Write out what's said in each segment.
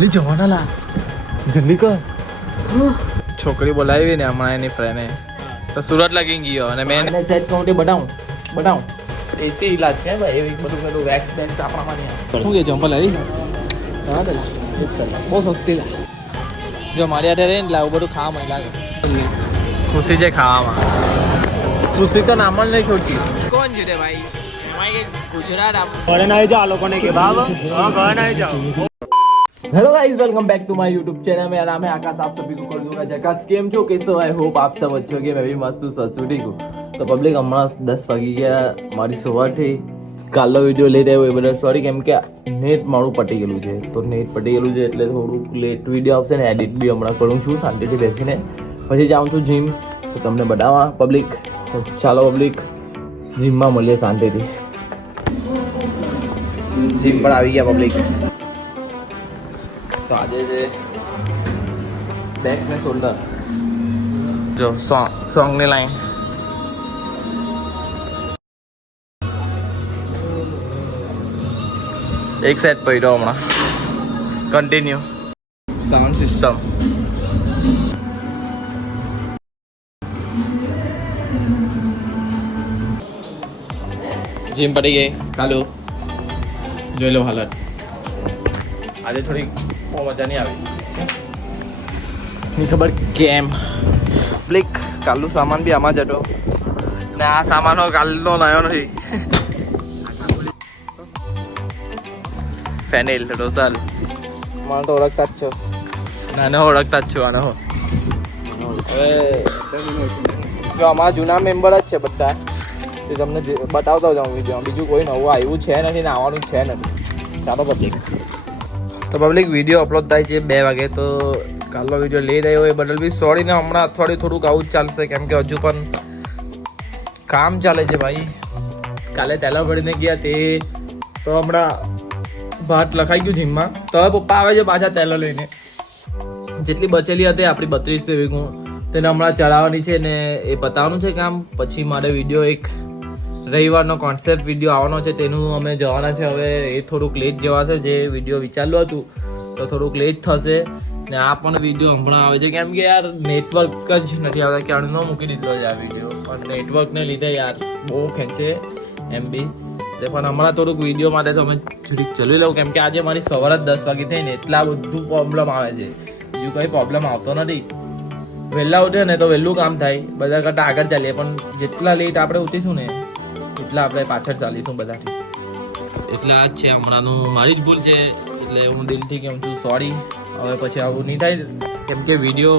ચાલી જવાના લા જલ્દી કર. છોકરી બોલાવી ને હમણાં એની ફ્રેન્ડે તો સુરત લગી ગયો અને મેં એને સેટ કાઉન્ટે બતાવું એસી ઇલાજ છે ભાઈ એવી બધું વેક્સ બેક્સ આપણામાં નહીં આવે. શું કે ચંપલ આવી હા દે બહુ સસ્તી લા. જો મારી હાથે રહીને લાવું બધું ખાવા લાગે. ખુશી છે ખાવામાં. ખુશી તો નામ જ નહીં છોડતી. કોણ છે ભાઈ એમાં કે ગુજરાત ઘરે ના જાઓ લોકોને કે બાબા હા ઘરે ના જાઓ. Hello guys welcome back to my YouTube channel. मेरा नाम है आकाश. आप सभी को कर दूंगा जकास. केम છો कैसे हो? आई होप आप सब अच्छे होंगे. मैं भी मस्त हूँ स्वस्थ ઠીક हूँ. તો પબ્લિક હમણાં 10 વાગી ગયા. મારી સવારથી કાલનો વિડીયો લેટ આવ્યો એ બદલ સોરી, કેમ કે નેટ મારું પટી ગયેલું છે. તો નેટ પટી ગયેલું છે એટલે થોડુંક લેટ વિડીયો આવશે ને એડિટ બી હમણાં કરું છું શાંતિથી બેસીને. પછી જાઉં છું જીમ તો તમને બતાવવા પબ્લિક. ચાલો પબ્લિક જીમમાં મળીએ શાંતિથી. જીમ પર આવી ગયા પબ્લિક. તો આજે છે બેક ને શોલ્ડર. જો સોંગની લાઈન એક સેટ પડ્યો હમણાં. Continue sound system. જીમ પડી ગઈ ચાલુ. જોઈ લો હાલત. આજે થોડી બહુ મજા નહીં આવી. નહીં ખબર કેમ. પ્લિક કાલનું સામાન બી આમાં જ હતો ને આ સામાનો કાલનો લાવ્યો નથી. ફેનિલ રોઝલ મને તો ઓળખતા જ છો. નાનો ઓળખતા જ છો આનો. હવે જો અમારા જૂના મેમ્બર જ છે બધા. તે તમને બતાવતા જાઉં વિડીયો. બીજું કોઈ નવું આવ્યું છે નથી ને આવવાનું છે નથી. ચાલો પબ્લિક. તો પબ્લિક વિડીયો અપલોડ થાય છે 2 વાગે. તો કાલનો વિડીયો લેટ આવ્યો એ બદલ બી સોરી ને. હમણાં અઠવાડિયું થોડુંક આવું જ ચાલશે કેમ કે હજુ પણ કામ ચાલે છે ભાઈ. કાલે તેલા ભરીને ગયા તે તો હમણાં ભાત લખાઈ ગયું જીમમાં. તો હવે પપ્પા આવે છે પાછા તેલો લઈને. જેટલી બચેલી હતી આપણી 32 વીઘું તેને હમણાં ચડાવવાની છે ને એ પતાવવાનું છે કામ. પછી મારે વિડીયો એક રવિવારનો કોન્સેપ્ટ વિડીયો આવવાનો છે તેનું અમે જવાના છે. હવે એ થોડુંક લેટ જવાશે. જે વિડીયો વિચારેલું હતું તો થોડુંક લેટ થશે ને આ પણ વિડીયો હમણાં આવે છે કેમ કે યાર નેટવર્ક જ નથી આવતા. ક્યારનો મૂકી દીધો છે આ વિડીયો પણ નેટવર્કને લીધે યાર બહુ ખેંચે MB. પણ હમણાં થોડુંક વિડીયો માટે તો અમે થોડીક ચલી લઉં કેમ કે આજે મારી સવાર જ 10 વાગી થઈ ને એટલા બધું પ્રોબ્લેમ આવે છે. બીજું કંઈ પ્રોબ્લેમ આવતો નથી. વહેલા ઉઠે ને તો વહેલું કામ થાય. બધા કરતાં આગળ ચાલીએ પણ જેટલા લેટ આપણે ઉઠીશું ને એટલા આપણે પાછળ ચાલીશું બધાથી. એટલે આ જ છે હમણાંનું મારી જ ભૂલ છે. એટલે હું દિલથી કહું છું સોરી. હવે પછી આવું નહીં થાય કેમ કે વિડીયો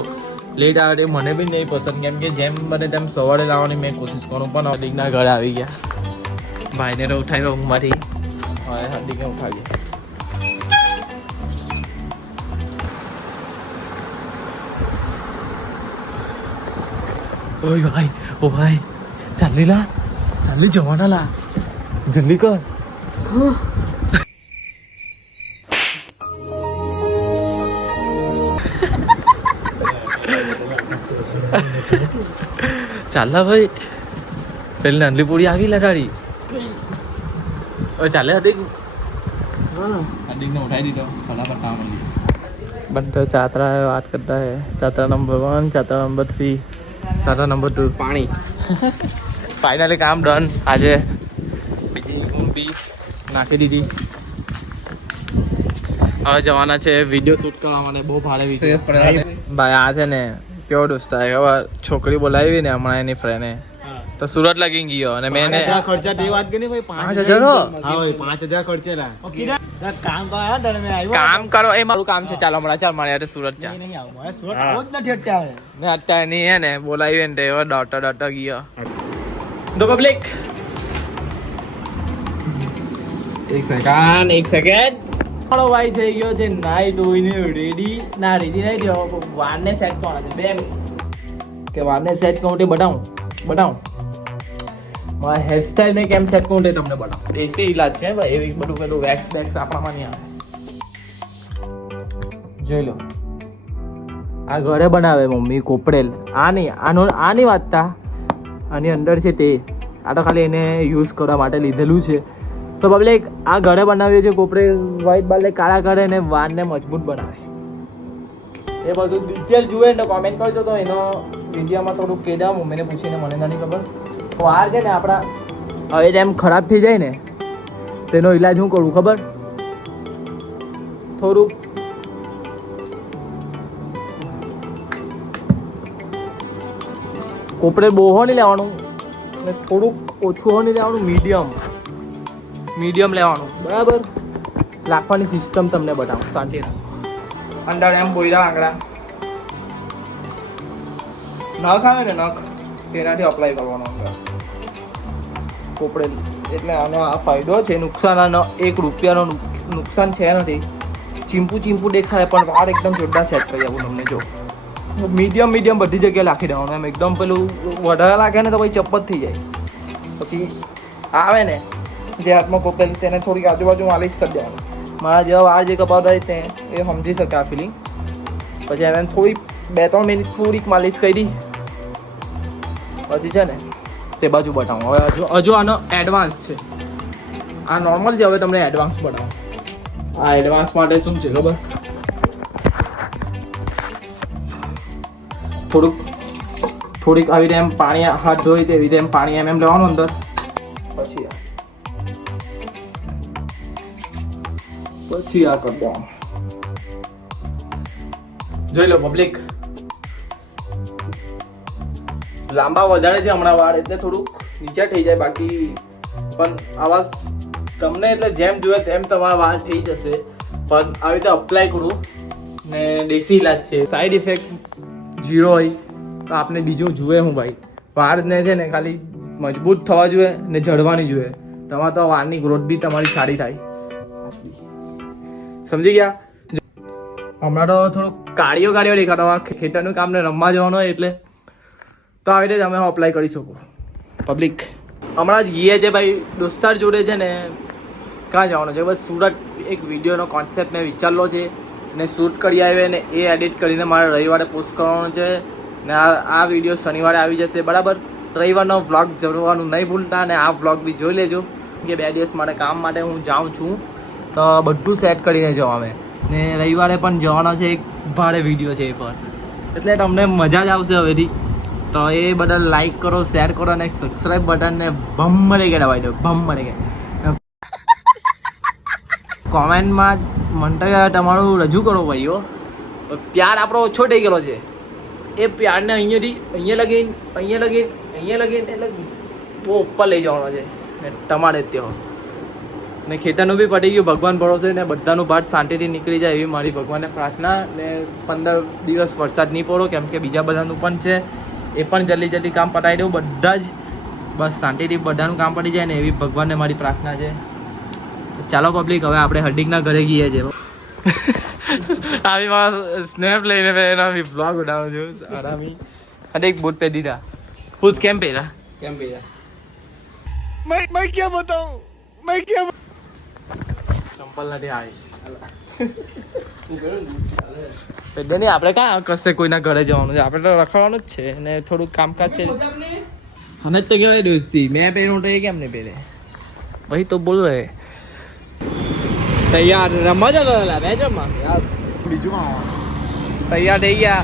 લેટ આવે એ મને બી નહીં પસંદ. કેમ કે જેમ બને તેમ સવારે લાવવાની મેં કોશિશ કરું પણ હર્દિકના ઘરે આવી ગયા. ભાઈને તો ઉઠાવી ઊંઘમાંથી. હવે હર્દિકને ઉઠાવી. ઓય ભાઈ ઓ ભાઈ ચાલી લા ચાલી જવાના લા જલ્દી કર. ચાલા ભાઈ પેલી નાનલી પૂરી આવી લટાડી. હવે ચાલે હર્દિક. હર્દિકને ઉઠાવી દીધો ફટાફટ કામ મળી. બંધો ચાતરા વાત કરતા હે. ચાતરા નંબર 1 ચાતરા નંબર 3 ચાતરા નંબર 2 પાણી. ફાઇનલી કામ ડન. આજે બીજી બી નાખી દીધી. હવે જવાના છે વિડીયો શૂટ કરવા માટે. બહુ ભારે વિડીયો ભાઈ. આ છે ને કેવો દોસ્ત હવે છોકરી બોલાવી ને હમણાં એની ફ્રેન્ડે તો સુરત લગી ગયો અને મેં ખર્ચા તે વાત કરી ભાઈ 5000 હા ભાઈ 5000 ખર્ચેલા. કામ કરા દળ મે આવ્યો. કામ કરો એ મારું કામ છે. ચાલો હમણાં ચાલ મારે સુરત ચાલ. નહીં આવું મારે સુરત આવો જ નથી અત્યારે. ને અત્યારે નહીં હે ને બોલાવી ને એવો ડોટર ગયો. તો પબ્લિક એક સેકન્ડ હળો ભાઈ થઈ ગયો છે નાઈ ધોઈને રેડી. ના રેડી નહીં થયો. વારને સેટ કરવાના છે 2 મિનિટ કે વારને સેટ કરું તે બતાવું. મારા હેરસ્ટાઈલ ને કેમ સેટ કરું તે તમને બતાવું. દેશી ઇલાજ છે ભાઈ એવી બધું પેલું વેક્સ બેક્સ આપણામાં નહીં આવે. જોઈ લો આ ઘરે બનાવે મમ્મી કોપરેલ. આ નહીં વાંચતા. આની અંદર છે તે. આ તો ખાલી એને યુઝ કરવા માટે લીધેલું છે. તો પબ્લિક આ ઘરે બનાવીએ છીએ કોપરે વ્હાઈટ બાલે કાળા કરે ને વાળને મજબૂત બનાવે. એ બધું ડિટેલ જુએ ને કોમેન્ટ કરજો તો એનો ઇન્ડિયામાં થોડુંક કેડા મમ્મીને પૂછીને મને નથી ખબર. વાળ છે ને આપણા હવે જેમ ખરાબ થઈ જાય ને તેનો ઈલાજ શું કરું ખબર? થોડુંક કોપરે બોહો નહીં લેવાનું ને થોડુંક ઓછું હો નહીં લેવાનું, મીડિયમ લેવાનું બરાબર. રાખવાની સિસ્ટમ તમને બતાવું, શાંતિ રાખો. અંદર એમ બોયરા આંગળા નખ આવે ને નખ તેનાથી અપ્લાય કરવાનો અંદર કોપડે. એટલે આનો આ ફાયદો છે. નુકસાન આનો 1 રૂપિયાનો નુકસાન છે નથી. ચીંપું દેખાય પણ વાળ એકદમ જોરદાર સેટ કરી આપું તમને. જો મીડિયમ બધી જગ્યાએ રાખી દેવાનું. એમ એકદમ પેલું વધારે લાગે ને તો પછી ચપ્પત થઈ જાય. પછી આવે ને જે હાથમાં કોપરેલ તેને થોડીક આજુબાજુ માલિશ કરી દેવાનું. મારા જેવા વાળ જે કપાવતા હોય તે એ સમજી શકે આ ફિલિંગ. પછી એમ થોડીક 2-3 મિનિટ થોડીક માલિશ કરી પછી છે ને તે બાજુ બતાવું. હવે હજુ આનો એડવાન્સ છે. આ નોર્મલ છે, હવે તમને એડવાન્સ બતાવું. આ એડવાન્સ માટે શું છે ખબર? થોડીક આવી રીતે એમ પાણી હાથ ધોઈ તેવી રીતે એમ પાણી એમ લેવાનું અંદર. પછી આ કરી દેવાનું. જોઈ લો પબ્લિક, લાંબા વધારે છે હમણાં વાળ એટલે થોડુંક નીચે થઈ જાય. બાકી પણ આવા તમને એટલે જેમ જોઈએ તેમ તમારા વાળ થઈ જશે. પણ આવી રીતે અપ્લાય કરું ને દેશી ઇલાજ છે. સાઈડ ઇફેક્ટ 0 હોય તો આપણે બીજું જુએ હું ભાઈ. વાળને છે ને ખાલી મજબૂત થવા જોઈએ ને જળવાની જોઈએ. તમારે તો વાળની ગ્રોથ બી તમારી સારી થાય. સમજી ગયા? હમણાં તો થોડુંક કાર્ડિયો દેખાતો. ખેતરનું કામ ને રમવા જવાનું હોય એટલે તો આવી રીતે તમે અપ્લાય કરી શકો. પબ્લિક હમણાં જ ગઈએ છે ભાઈ દોસ્તાર જોડે છે ને. ક્યાં જવાનું છે? બસ સુરત. એક વિડીયોનો કોન્સેપ્ટ મેં વિચારેલો છે ને શૂટ કરી આવે ને એ એડિટ કરીને મારે રવિવારે પોસ્ટ કરવાનો છે ને આ વિડીયો શનિવારે આવી જશે બરાબર. રવિવારનો વ્લોગ જોવાનું નહીં ભૂલતા ને આ વ્લોગ બી જોઈ લેજો કે 2 દિવસ માટે કામ માટે હું જાઉં છું તો બધું સેટ કરીને જાઉં અમે. ને રવિવારે પણ જવાનો છે. એક ભારે વિડીયો છે એ પર, એટલે તમને મજા જ આવશે હવેથી. તો એ બદલ લાઈક કરો, શેર કરો અને સબસ્ક્રાઈબ બટનને ભમ મરે કે દબાવી દો. ભમ મરે કે કોમેન્ટમાં મંતવ્ય તમારું રજૂ કરો ભાઈઓ. પ્યાર આપણો ઓછો થઈ ગયેલો છે. એ પ્યારને અહીંયા લગીને એટલે બહુ ઉપર લઈ જવાનો છે ને તમારે ત્યાં. ને ખેતરનું બી પડી ગયું ભગવાન ભરોસે ને બધાનું ભાત શાંતિથી નીકળી જાય એવી મારી ભગવાનને પ્રાર્થના. ને 15 દિવસ વરસાદ નહીં પડો કેમ કે બીજા બધાનું પણ છે. એ પણ જલ્દી કામ પતાવી દઉં બધા જ. બસ શાંતિથી બધાનું કામ પડી જાય ને એવી ભગવાનને મારી પ્રાર્થના છે. ચાલો પબ્લિક, હવે આપણે હર્ડિંગના ઘરે ગઈએ છીએ. આવી માં સ્નેપ લઈને મેં એના બી બ્લોગ ઉડાવું છું. આરામી હર્ડિંગ બૂટ પહેરી દીધા. પૂછ કેમ પહેરા? मैं क्या बताऊं ચંપલ નથી આવી. એટલે નહીં આપણે ક્યાં કશે કોઈના ઘરે જવાનું છે. આપણે તો રખડવાનું જ છે ને થોડુંક કામકાજ છે. હમે જ તો કહેવાય દોસ્તી. મેં પહેરું તો એ કેમ નહીં પહેરે ભાઈ? તો બોલ રહે તૈયાર રમવા જતો મેચ રમવા. બીજું તૈયાર થઈ ગયા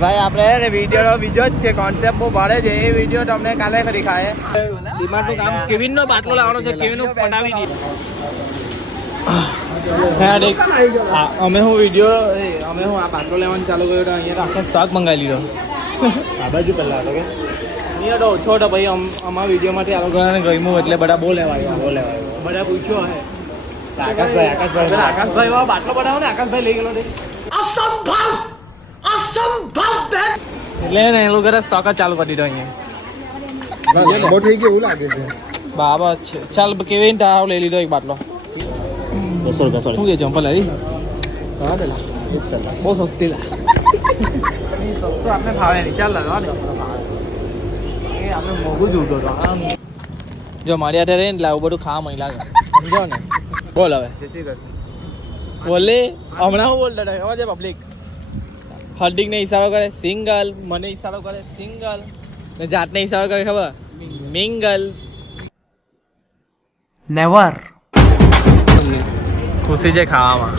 ભાઈ. આપણે ને વિડીયોનો બીજો જ છે કોન્સેપ્ટ બહુ ભારે છે. એ વિડીયો તમને કાલે કરી ખાય. ડિમાન્ડનું કામ કેવિનનો બાટલો લાવવાનો છે. કેવિનનું પટાવી દઈએ. અમે હું આ બાટલો લેવાનું ચાલુ કર્યો તો અહીંયા આખો સ્ટોક મંગાવી લીધો. આ બાજુ પહેલા હતો કે અહીંયા તો ઓછો હતો ભાઈ. અમારા વિડીયોમાંથી આ લોકોને ગમ્યું એટલે બધા બહુ લેવાયો. બધા પૂછ્યો હે આકાશભાઈ બાટલો બનાવો ને. આકાશભાઈ લઈ ગયેલો એટલે ને એ લોકો સ્ટોક જ ચાલુ કરી દીધો અહીંયા. બહુ થઈ ગયું એવું લાગે છે. બાબત છે. ચાલ કેવી તાવ લઈ લીધો એક બાટલો. શું કે ચંપલ આવી બહુ સસ્તી લા. સસ્તું આપણે ફાવે નહીં. ચાલ લાગવા ને એ આપણે મોંઘું જોતો હતો. જો મારી હાથે રહે ને એટલે આવું બધું ખાવા મળી લાગે. સમજો ને? બોલ હવે. જય શ્રી કૃષ્ણ બોલે. હમણાં હું બોલતા હતા ખબર છે પબ્લિક? હાર્દિકને ઈશારો કરે સિંગલ, મને ઈશારો કરે સિંગલ ને જાતને ઈશારો કરે ખબર મિંગલ. નેવર. ખુશી છે ખાવામાં.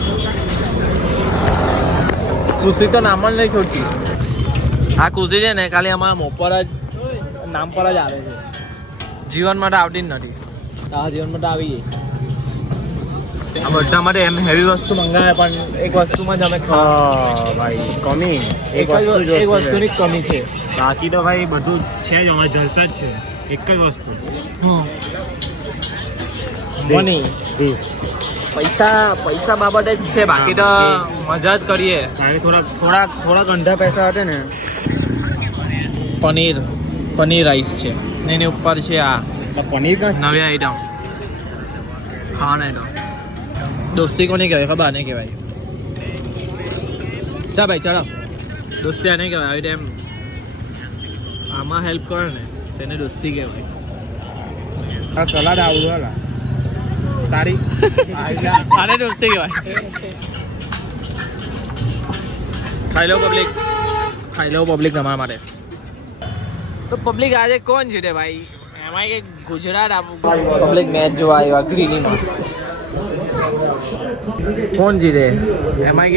ખુશી તો નામ જ નહીં છોડતી. આ ખુશી છે ને ખાલી અમારા મોં પર જ નામ પર જ આવે છે. જીવન માટે આવતી જ નથી. તારા જીવન માટે આવી ગઈ. આ બધા માટે એમ હેવી વસ્તુ મંગાવે પણ એક વસ્તુમાં જ અમે ભાઈ કમી એક વસ્તુની જ કમી છે. બાકી તો ભાઈ બધું છે જ અમારે જલસા જ છે. એક જ વસ્તુ મની This. પૈસા બાબતે જ છે. બાકી તો મજા જ કરીએ. તારે થોડાક અંધા પૈસા હટે ને. પનીર રાઈસ છે ને એની ઉપર છે આ પનીર કા નવી આઈટમ ખાવાના આઈટમ. દોસ્તી કોને કહેવાય ખબર આને કહેવાય. ચા ભાઈ ચલો. દોસ્તી આને કહેવાય. આવી ટાઈમ આમાં હેલ્પ કરે ને તેને દોસ્તી કહેવાય. આ સલાડ આવું होला તારી આને દોસ્તી કહેવાય. ખાઈ લો પબ્લિક તમારા માટે. તો પબ્લિક આજે કોણ જીતે ભાઈ? એમાં કે ગુજરાત પબ્લિક મેચ જોવા આવ્યા ગ્રીનીમાં. કોણ જીતે? એમાં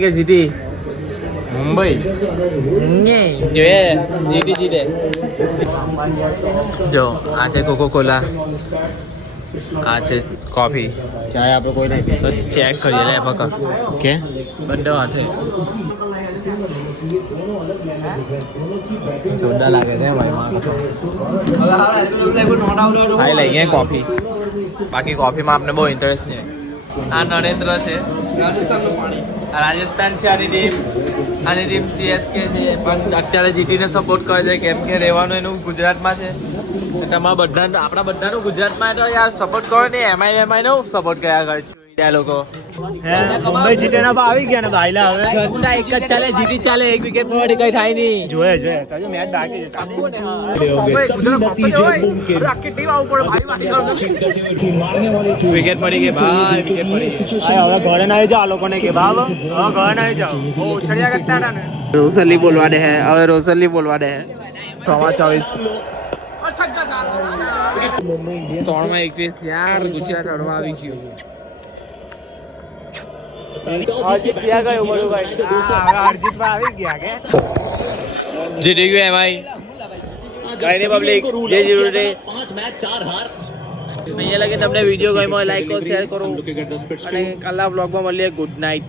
કે જીતી મુંબઈ. જીતે. જો આ છે કોકો કોલા, આ છે કોફી. ચાય આપણે કોઈ નહીં તો ચેક કરીએ લે પકડ કે બંને હાથે. જોરદાર લાગે છે ભાઈ માણસ. ખાઈ લઈએ કોફી. બાકી કોફીમાં આપણે બહુ ઇન્ટરેસ્ટ નહીં. આ નરેન્દ્ર છે, રાજસ્થાન છે. આની ટીમ CSK છે પણ અત્યારે જીટીને સપોર્ટ કરે છે કેમ કે રહેવાનું એનું ગુજરાતમાં છે. તમારા બધા આપણા બધાનું ગુજરાતમાં તો યાર સપોર્ટ કરો ને. એમઆઈ નો સપોર્ટ કર્યા કરે છે આ લોકો. મુંબઈ જીતેના બા આવી ગયા ને બાઈલા હવે ઘરના એક જ ચાલે, જીટી ચાલે. એક વિકેટ પડવાથી કઈ થાય નહીં. જોઈએ સાજુ મેચ બાકી છે. વિકેટ પડી ગઈ ભાઈ, વિકેટ પડી ગઈ. હવે ઘરે ના જાઓ આ લોકોને કે બાબ હવે ઘરે ના જાઓ બહુ ઉછળ્યા કરતા હતા ને. રોસલી બોલવા દે હે હવે. રોસલી બોલવા દે હે. 24 3-21 યાર ગુજરાત રડવા આવી ગયું. હરજીત ક્યાં ગયો બોલો ભાઈ? હરજીત માં આવી ગયા કે જીતી ગયું એમઆઈ. કઈ નહીં પબ્લિક જે જરૂર છે. અહીંયા લગી તમને વિડીયો ગમ્યો લાઈક કરો, શેર કરો અને કાલના વ્લોગમાં મળીએ. Good night.